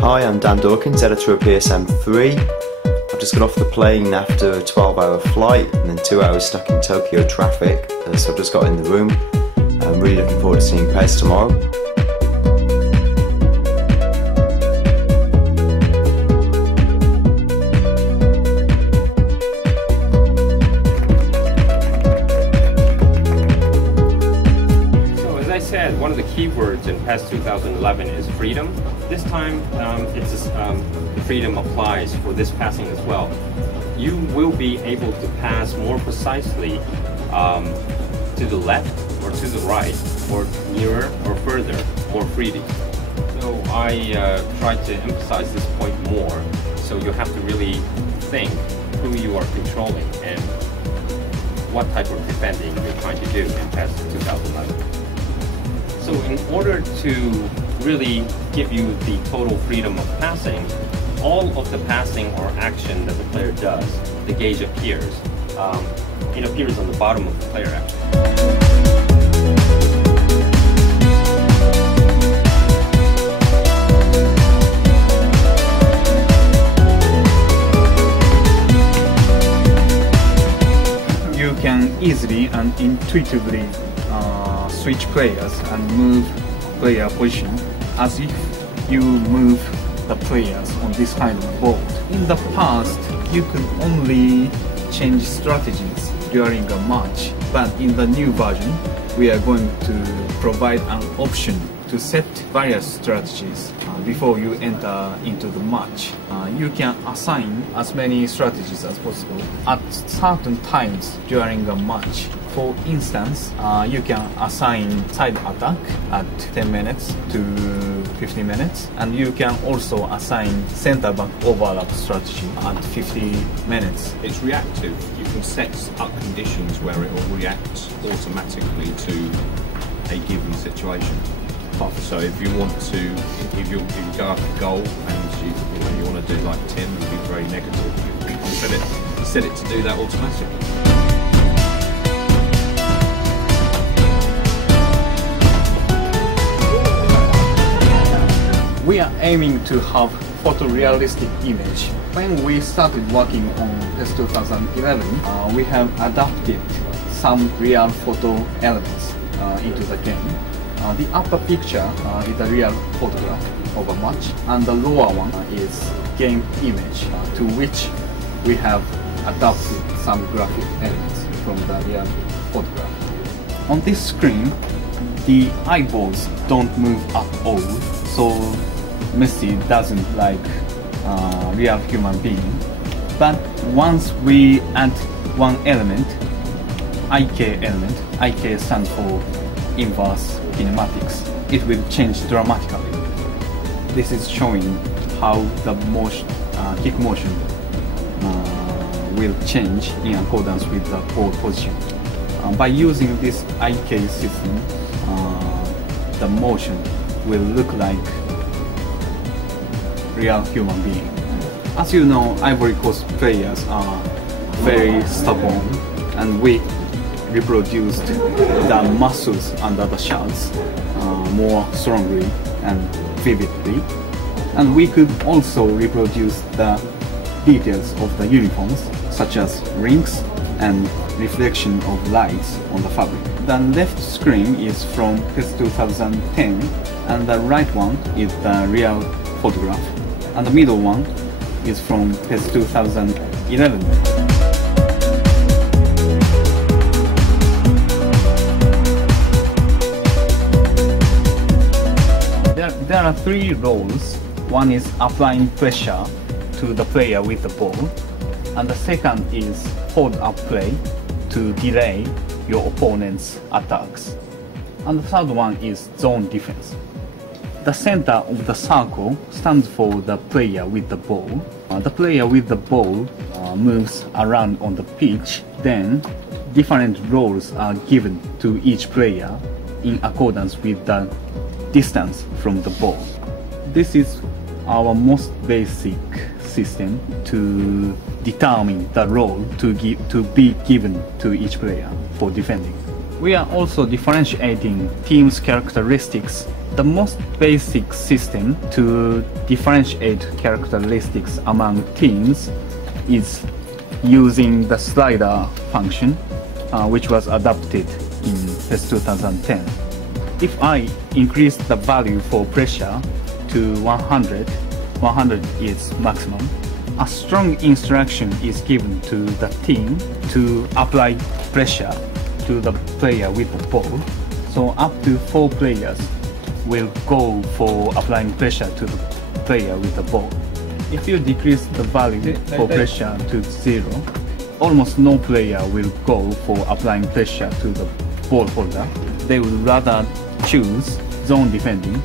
Hi, I'm Dan Dawkins, editor of PSM3. I've just got off the plane after a 12-hour flight and then 2 hours stuck in Tokyo traffic, so I've just got in the room. I'm really looking forward to seeing PES tomorrow. One of the keywords in PES 2011 is freedom. This time, the freedom applies for this passing as well. You will be able to pass more precisely to the left or to the right, or nearer or further, more freely. So I tried to emphasize this point more, so you have to really think who you are controlling and what type of defending you're trying to do in PES 2011. So in order to really give you the total freedom of passing, all of the passing or action that the player does, the gauge appears. It appears on the bottom of the player action. You can easily and intuitively switch players and move player position as if you move the players on this kind of board. In the past, you could only change strategies during a match, but in the new version, we are going to provide an option to set various strategies before you enter into the match. You can assign as many strategies as possible at certain times during a match. For instance, you can assign side attack at 10 minutes to 15 minutes, and you can also assign center back overlap strategy at 50 minutes. It's reactive. You can set up conditions where it will react automatically to a given situation. So if you want to, if you go up a goal and you want to do like 10, you'll be very negative. You can set it to do that automatically. We are aiming to have photorealistic image. When we started working on PES 2011, we have adapted some real photo elements into the game. The upper picture is a real photograph of a match, and the lower one is game image, to which we have adapted some graphic elements from the real photograph. On this screen, the eyeballs don't move at all, so Messi doesn't like real human being. But once we add one element, IK element, IK stands for inverse kinematics, it will change dramatically. This is showing how the motion, kick motion will change in accordance with the ball position. By using this IK system, the motion will look like real human being. As you know, Ivory Coast players are very stubborn, and we reproduced the muscles under the shirts more strongly and vividly, and we could also reproduce the details of the uniforms, such as rings and reflection of lights on the fabric. The left screen is from PES 2010, and the right one is the real photograph, and the middle one is from PES 2011. There are three roles. One is applying pressure to the player with the ball, and the second is hold up play to delay your opponent's attacks, and the third one is zone defense. The center of the circle stands for the player with the ball. The player with the ball moves around on the pitch, then different roles are given to each player in accordance with the distance from the ball. This is our most basic system to determine the role to be given to each player for defending. We are also differentiating team's characteristics The most basic system to differentiate characteristics among teams is using the slider function, which was adopted in PES 2010. If I increase the value for pressure to 100, 100 is maximum, a strong instruction is given to the team to apply pressure to the player with the ball. So up to 4 players will go for applying pressure to the player with the ball. If you decrease the value for pressure to 0, almost no player will go for applying pressure to the ball holder. They would rather choose zone defending